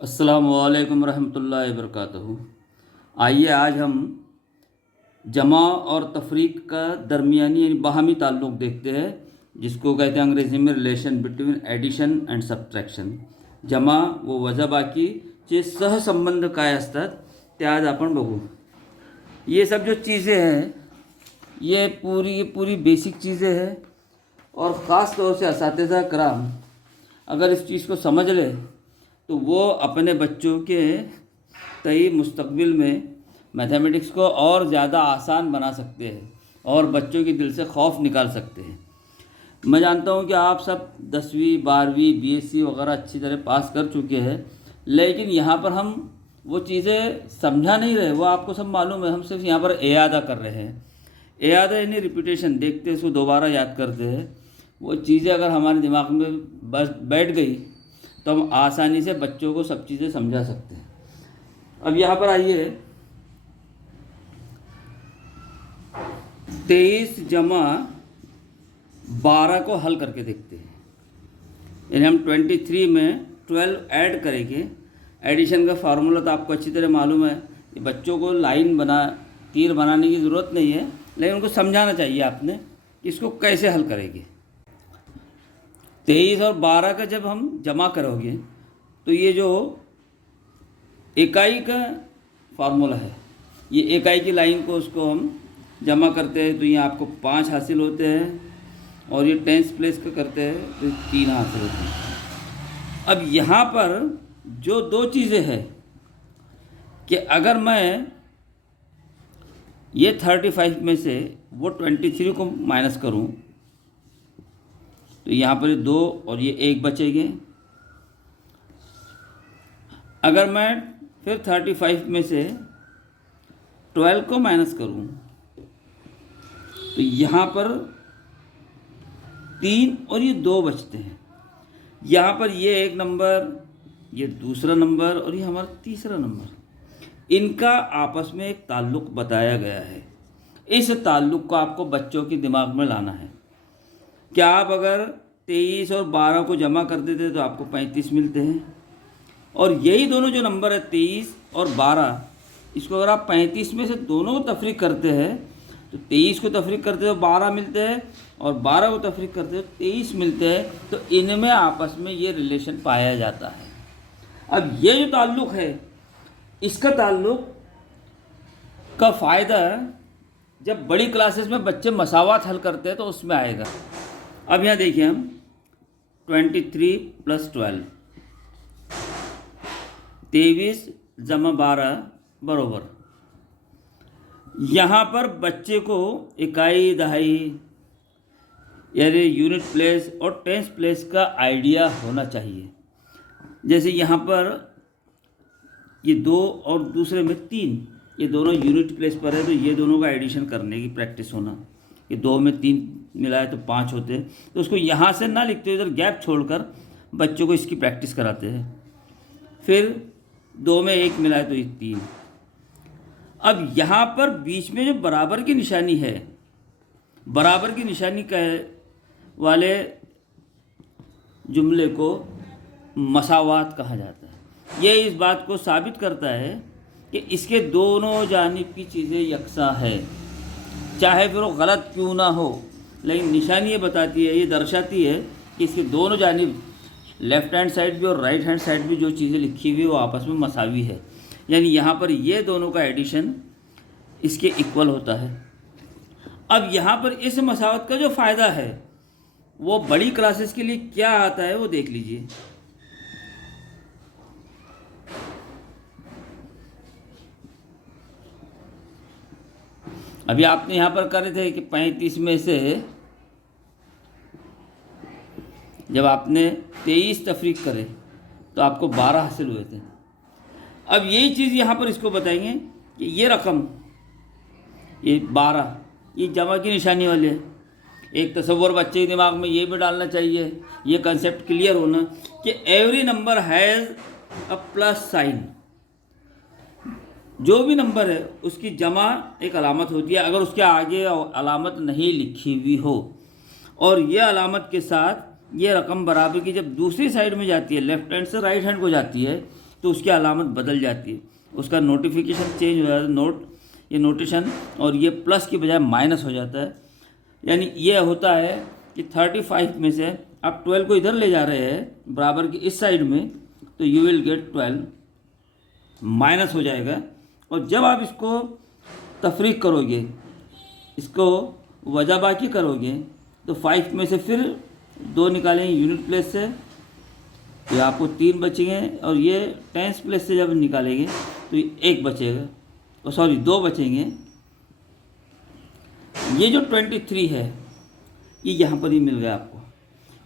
अस्सलामुअलैकुम रहमतुल्लाहि वबरकातुहू। आइए आज हम जमा और तफरीक का दरमियानी यानी बाहमी ताल्लुक़ देखते हैं, जिसको कहते हैं अंग्रेज़ी में relation between addition and subtraction. जमा व वजाबाकी चे सहसंबंध काय असतात ते आज आपण बघू। ये सब जो चीज़ें हैं ये पूरी बेसिक चीज़ें हैं, और ख़ास तौर से असातिज़ा कराम अगर इस चीज़ को समझ ले तो वो अपने बच्चों के तय मुस्तकबिल में मैथमेटिक्स को और ज़्यादा आसान बना सकते हैं और बच्चों के दिल से खौफ निकाल सकते हैं। मैं जानता हूँ कि आप सब 10वीं 12वीं BSc वगैरह अच्छी तरह पास कर चुके हैं, लेकिन यहाँ पर हम वो चीज़ें समझा नहीं रहे। वो आपको सब मालूम है, हम सिर्फ यहाँ पर एयादा कर रहे हैं। एयादा यानी रिपीटेशन, देखते हैं उसको दोबारा याद करते हैं। वो चीज़ें अगर हमारे दिमाग में बस बैठ गई तो हम आसानी से बच्चों को सब चीज़ें समझा सकते हैं। अब यहाँ पर आइए, 23 जमा 12 को हल करके देखते हैं। यानी हम 23 में 12 ऐड करेंगे। एडिशन का फार्मूला तो आपको अच्छी तरह मालूम है। ये बच्चों को तीर बनाने की ज़रूरत नहीं है, लेकिन उनको समझाना चाहिए आपने कि इसको कैसे हल करेंगे। 23 और 12 का जब हम जमा करोगे तो ये जो इकाई का फार्मूला है, ये इकाई की लाइन को उसको हम जमा करते हैं तो ये आपको 5 हासिल होते हैं, और ये टेंस प्लेस का करते हैं तो 3 हासिल होते हैं। अब यहाँ पर जो दो चीज़ें हैं कि अगर मैं ये 35 में से वो 23 को माइनस करूँ तो यहाँ पर 2 और ये 1 बचेंगे। अगर मैं फिर 35 में से 12 को माइनस करूँ तो यहाँ पर 3 और ये 2 बचते हैं। यहाँ पर ये एक नंबर, ये दूसरा नंबर और ये हमारा तीसरा नंबर, इनका आपस में एक ताल्लुक़ बताया गया है। इस ताल्लुक़ को आपको बच्चों के दिमाग में लाना है। क्या आप अगर 23 और 12 को जमा कर देते तो आपको 35 मिलते हैं, और यही दोनों जो नंबर है 23 और 12, इसको अगर आप 35 में से दोनों को तफरीक करते हैं तो 23 को तफरीक करते हो 12 मिलते हैं, और 12 को तफरीक करते हो 23 मिलते हैं। तो इनमें आपस में ये रिलेशन पाया जाता है। अब ये जो ताल्लुक़ है, इसका ताल्लुक़ का फ़ायदा जब बड़ी क्लासेस में बच्चे मसावात हल करते हैं तो उसमें आएगा। अब यहाँ देखिए, हम 23 + 12, 23 जमा 12 बराबर, यहाँ पर बच्चे को इकाई दहाई यानी यूनिट प्लेस और टेंस प्लेस का आइडिया होना चाहिए। जैसे यहाँ पर ये 2 और दूसरे में 3, ये दोनों यूनिट प्लेस पर है तो ये दोनों का एडिशन करने की प्रैक्टिस होना। ये 2 में 3 मिलाए तो 5 होते हैं, तो उसको यहाँ से ना लिखते, इधर गैप छोड़कर बच्चों को इसकी प्रैक्टिस कराते हैं। फिर 2 में 1 मिलाए तो ये 3। अब यहाँ पर बीच में जो बराबर की निशानी है, बराबर की निशानी कहे वाले जुमले को मसावात कहा जाता है। ये इस बात को साबित करता है कि इसके दोनों जानिब की चीज़ें यकसा है, चाहे फिर वो गलत क्यों ना हो, लेकिन निशानी ये बताती है, ये दर्शाती है कि इसके दोनों जानिब, लेफ़्ट हैंड साइड भी और राइट हैंड साइड भी जो चीज़ें लिखी हुई वो आपस में मसावी है। यानी यहाँ पर ये दोनों का एडिशन इसके इक्वल होता है। अब यहाँ पर इस मसावत का जो फ़ायदा है वो बड़ी क्लासेस के लिए क्या आता है वो देख लीजिए। अभी आपने यहाँ पर करे थे कि 35 में से जब आपने 23 तफरीक करे तो आपको 12 हासिल हुए थे। अब यही चीज़ यहाँ पर इसको बताएंगे कि ये रकम, ये 12, ये जमा की निशानी वाले है। एक तसव्वुर बच्चे के दिमाग में ये भी डालना चाहिए, ये कंसेप्ट क्लियर होना कि every number has a plus sign. जो भी नंबर है उसकी जमा एक अलामत होती है, अगर उसके आगे अलामत नहीं लिखी हुई हो, और ये अलामत के साथ ये रकम बराबर की जब दूसरी साइड में जाती है, लेफ्ट हैंड से राइट हैंड को जाती है, तो उसकी अलामत बदल जाती है, उसका नोटिफिकेशन चेंज हो जाता है, ये नोटेशन, और ये प्लस की बजाय माइनस हो जाता है। यानी ये होता है कि 35 में से आप 12 को इधर ले जा रहे हैं बराबर की इस साइड में, तो यू विल गेट 12 माइनस हो जाएगा। और जब आप इसको तफरीक करोगे, इसको वजह बाकी करोगे, तो 5 में से फिर 2 निकालेंगे यूनिट प्लेस से, तो आपको 3 बचेंगे, और ये टेंस प्लेस से जब निकालेंगे तो ये 1 बचेगा, और सॉरी 2 बचेंगे। ये जो 23 है ये यहाँ पर ही मिल गया आपको,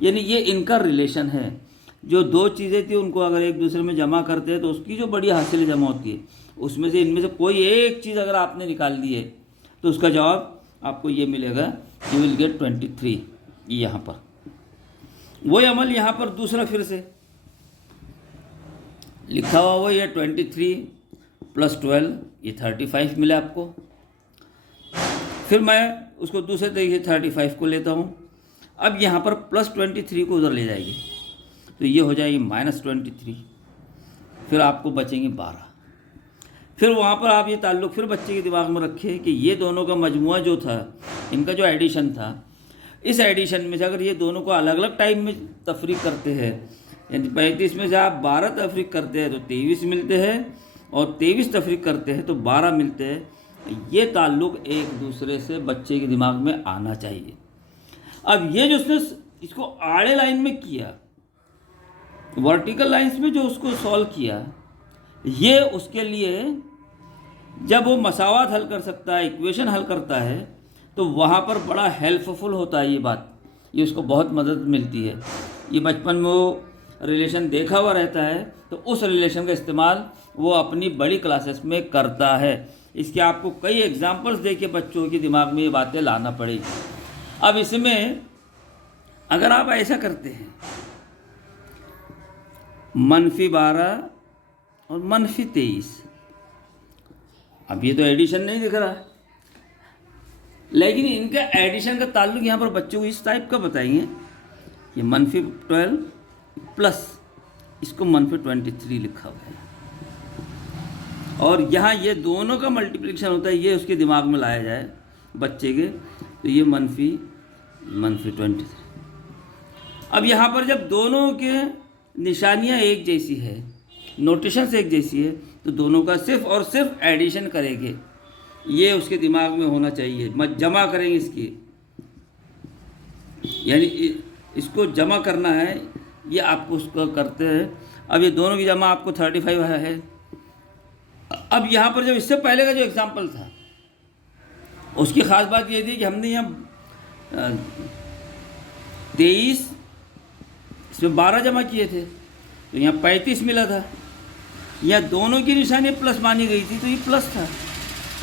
यानी ये इनका रिलेशन है। जो 2 चीज़ें थी उनको अगर एक दूसरे में जमा करते हैं तो उसकी जो बड़ी हासिल जमा होती है, उसमें से इनमें से कोई एक चीज़ अगर आपने निकाल दी है तो उसका जवाब आपको ये मिलेगा, यू विल गेट 23। यहाँ पर वही अमल यहाँ पर दूसरा फिर से लिखा हुआ वो, ये 23 + 12 ये 35 मिला आपको। फिर मैं उसको दूसरे तरीके 35 को लेता हूँ। अब यहाँ पर +23 को उधर ले जाएगी तो ये हो जाएगी -23, फिर आपको बचेंगे 12। फिर वहाँ पर आप ये ताल्लुक़ फिर बच्चे के दिमाग में रखें कि ये दोनों का मजमुआ जो था, इनका जो एडिशन था, इस एडिशन में से अगर ये दोनों को अलग अलग टाइम में तफरीक करते हैं, यानी 35 में से आप 12 तफरीक करते हैं तो 23 मिलते हैं, और 23 तफरीक करते हैं तो 12 मिलते हैं। ये ताल्लुक़ एक दूसरे से बच्चे के दिमाग में आना चाहिए। अब ये जो उसने इसको आड़े लाइन में किया, वर्टिकल लाइंस में जो उसको सॉल्व किया, ये उसके लिए जब वो मसावात हल कर सकता है, इक्वेशन हल करता है, तो वहाँ पर बड़ा हेल्पफुल होता है ये बात, ये उसको बहुत मदद मिलती है। ये बचपन में वो रिलेशन देखा हुआ रहता है तो उस रिलेशन का इस्तेमाल वो अपनी बड़ी क्लासेस में करता है। इसके आपको कई एग्जांपल्स दे के बच्चों के दिमाग में ये बातें लाना पड़ेगी। अब इसमें अगर आप ऐसा करते हैं -12 और -23, अब ये तो एडिशन नहीं दिख रहा, लेकिन इनका एडिशन का ताल्लुक यहाँ पर बच्चों को इस टाइप का बताएंगे कि -12 प्लस इसको -23 लिखा हुआ है, और यहाँ ये दोनों का मल्टीप्लिकेशन होता है, ये उसके दिमाग में लाया जाए बच्चे के, तो ये -23। अब यहाँ पर जब दोनों के निशानियाँ एक जैसी है, नोटेशंस एक जैसी है, तो दोनों का सिर्फ और सिर्फ एडिशन करेंगे, ये उसके दिमाग में होना चाहिए। मत जमा करेंगे इसकी, यानी इसको जमा करना है, ये आपको उसको करते हैं। अब ये दोनों की जमा आपको 35 है। अब यहाँ पर जब इससे पहले का जो एग्जाम्पल था उसकी ख़ास बात ये थी कि हमने यहाँ 23 इसमें 12 जमा किए थे, तो यहाँ 35 मिला था। यहाँ दोनों की निशानी प्लस मानी गई थी तो ये प्लस था।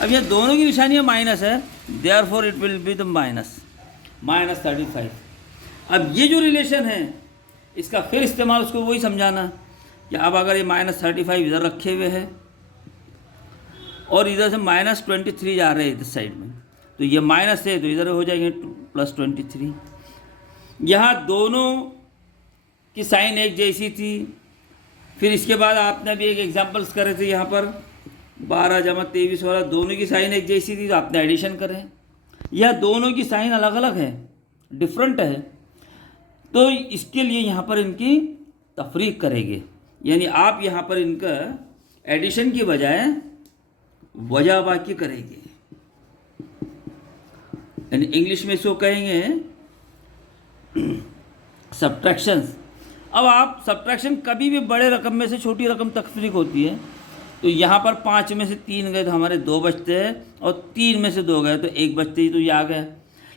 अब यहाँ दोनों की निशानियाँ माइनस है, therefore it will be the -35। अब ये जो रिलेशन है इसका फिर इस्तेमाल उसको वही समझाना कि अब अगर ये -35 इधर रखे हुए है और इधर से -23 जा रहे हैं इस साइड में, तो ये माइनस है तो इधर हो जाएंगे +23। यहाँ दोनों की साइन एक जैसी थी। फिर इसके बाद आपने भी एक एग्जांपल्स करे थे, यहाँ पर 12 जमा 23 वाला, दोनों की साइन एक जैसी थी तो आपने एडिशन करें। यह दोनों की साइन अलग अलग है, डिफरेंट है, तो इसके लिए यहाँ पर इनकी तफरीक करेंगे, यानी आप यहाँ पर इनका एडिशन की बजाय वजह बाकी करेंगे, यानी इंग्लिश में इसको कहेंगे सब्ट्रैक्शंस। अब आप सब्ट्रैक्शन कभी भी बड़े रकम में से छोटी रकम तफरीक होती है, तो यहाँ पर 5 में से 3 गए तो हमारे 2 बचते हैं, और 3 में से 2 गए तो 1 बचते ही तो ये आ गया।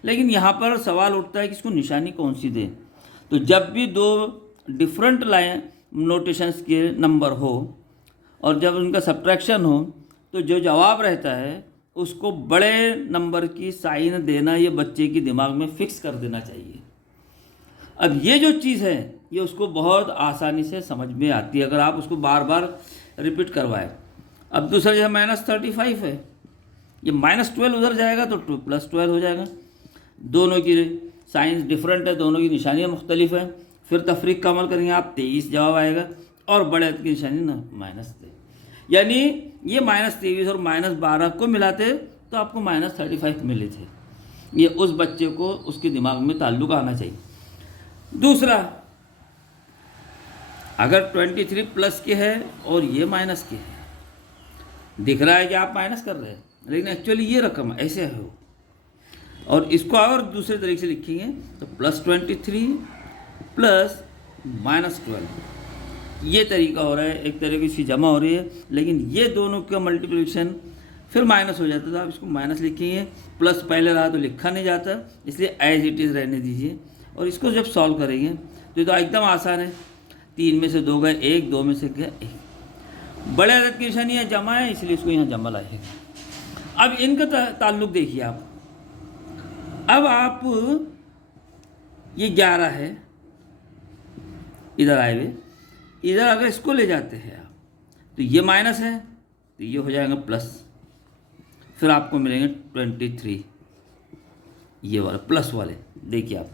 लेकिन यहाँ पर सवाल उठता है कि इसको निशानी कौन सी दें। तो जब भी 2 डिफरेंट लाइन नोटेशंस के नंबर हो और जब उनका सब्ट्रैक्शन हो, तो जो जवाब रहता है उसको बड़े नंबर की साइन देना, ये बच्चे के दिमाग में फिक्स कर देना चाहिए। अब ये जो चीज़ है ये उसको बहुत आसानी से समझ में आती है अगर आप उसको बार बार रिपीट करवाएं। अब दूसरा जो -35 है, ये -12 उधर जाएगा तो +12 हो जाएगा। दोनों की साइंस डिफरेंट है, दोनों की निशानियाँ मुख्तलिफ हैं। फिर तफरीक का अमल करेंगे आप, 23 जवाब आएगा, और बड़े अदद की निशानी ना -3, यानी ये -23 और -12 को मिलाते तो आपको -35 मिले थे। ये उस बच्चे को उसके दिमाग में ताल्लुक आना चाहिए। दूसरा, अगर 23 प्लस के है और ये माइनस के है, दिख रहा है कि आप माइनस कर रहे हैं, लेकिन एक्चुअली ये रकम ऐसे है वो, और इसको और दूसरे तरीके से लिखेंगे तो +23 प्लस -12, ये तरीका हो रहा है, एक तरीके से जमा हो रही है, लेकिन ये दोनों का मल्टीप्लिकेशन फिर माइनस हो जाता है, तो आप इसको माइनस लिखेंगे। प्लस पहले रहा तो लिखा नहीं जाता, इसलिए एज इट इज़ रहने दीजिए। और इसको जब सॉल्व करेंगे तो एकदम आसान है, 3 में से 2 गए 1, 2 में से गया 1। बड़े अदद की निशानी है जमा है, इसलिए इसको यहाँ जमा लाएगा। अब इनका ताल्लुक देखिए आप। अब आप ये 11 है, इधर आए हुए, इधर अगर इसको ले जाते हैं आप तो ये माइनस है तो ये हो जाएगा प्लस, फिर आपको मिलेंगे 23, ये वाला प्लस वाले। देखिए आप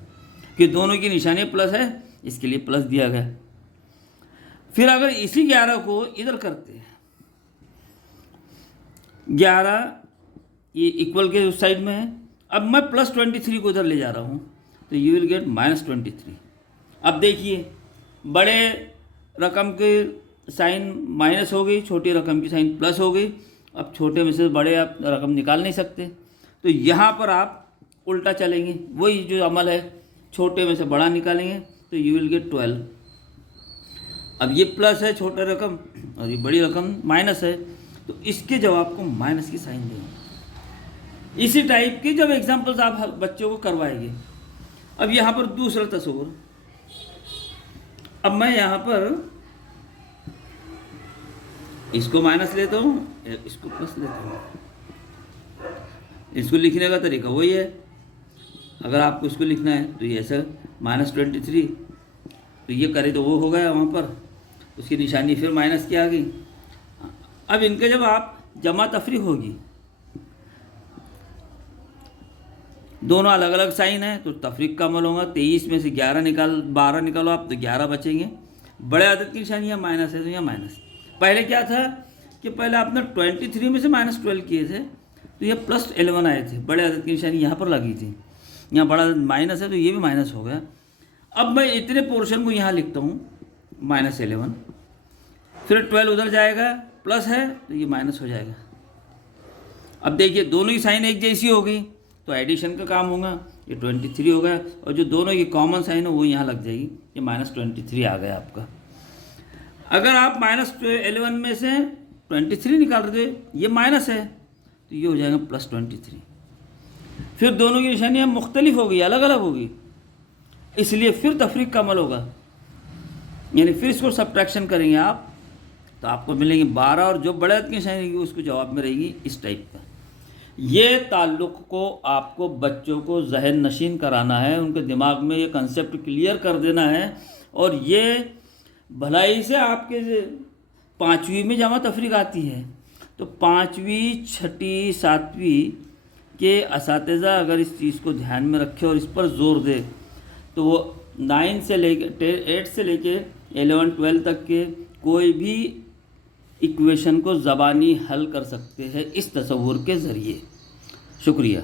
कि दोनों की निशानी प्लस है, इसके लिए प्लस दिया गया। फिर अगर इसी 11 को इधर करते हैं, 11 ये इक्वल के उस साइड में है, अब मैं +23 को इधर ले जा रहा हूँ तो यू विल गेट -23। अब देखिए बड़े रकम के साइन माइनस हो गई, छोटी रकम की साइन प्लस हो गई। अब छोटे में से बड़े आप रकम निकाल नहीं सकते, तो यहाँ पर आप उल्टा चलेंगे, वही जो अमल है, छोटे में से बड़ा निकालेंगे तो यू विल गेट 12। अब ये प्लस है छोटा रकम और ये बड़ी रकम माइनस है, तो इसके जवाब को माइनस की साइन देंगे। इसी टाइप की जब एग्जाम्पल्स आप बच्चों को करवाएंगे। अब यहाँ पर दूसरा तस्वीर, अब मैं यहाँ पर इसको माइनस लेता हूँ, इसको प्लस लेता हूँ। इसको लिखने का तरीका वही है, अगर आपको इसको लिखना है तो ये ऐसा -23, तो ये करे तो वो हो गया, वहाँ पर उसकी निशानी फिर माइनस की आ गई। अब इनके जब आप जमा तफरीक होगी, दोनों अलग अलग साइन है तो तफरीक का अमल होगा। 23 में से 12 निकालो आप तो 11 बचेंगे। बड़े अदद की निशानी यहाँ माइनस है तो यहाँ माइनस। पहले क्या था कि पहले आपने 23 में से -12 किए थे तो ये +11 आए थे, बड़े अदद की निशानी यहाँ पर लगी थी, यहाँ बड़ा माइनस है तो ये भी माइनस हो गया। अब मैं इतने पोर्शन को यहाँ लिखता हूँ -11, फिर 12 उधर जाएगा, प्लस है तो ये माइनस हो जाएगा। अब देखिए दोनों की साइन एक जैसी हो गई तो एडिशन का काम होगा, ये 23 हो गया, और जो दोनों की कॉमन साइन है वो यहाँ लग जाएगी, ये -23 आ गया आपका। अगर आप -11 में से 23 निकाल रहे थे, ये माइनस है तो ये हो जाएगा +23। फिर दोनों की निशानियाँ मुख्तलिफ होगी, अलग अलग होगी, इसलिए फिर तफरीक का अमल होगा, यानी फिर इसको सब्ट्रैक्शन करेंगे आप तो आपको मिलेंगे 12, और जो बड़े अदद की निशानी रहेगी उसको जवाब में रहेगी इस टाइप का। ये ताल्लुक़ को आपको बच्चों को जहन नशीन कराना है, उनके दिमाग में ये कंसेप्ट क्लियर कर देना है, और ये भलाई से आपके 5वीं में जमा तफरीक आती है तो 5वीं 6ठी 7वीं के असातिज़ा अगर इस चीज़ को ध्यान में रखे और इस पर ज़ोर दे तो वो 8 से लेके 11-12 तक के कोई भी इक्वेशन को ज़बानी हल कर सकते हैं इस तसव्वुर के ज़रिए। शुक्रिया।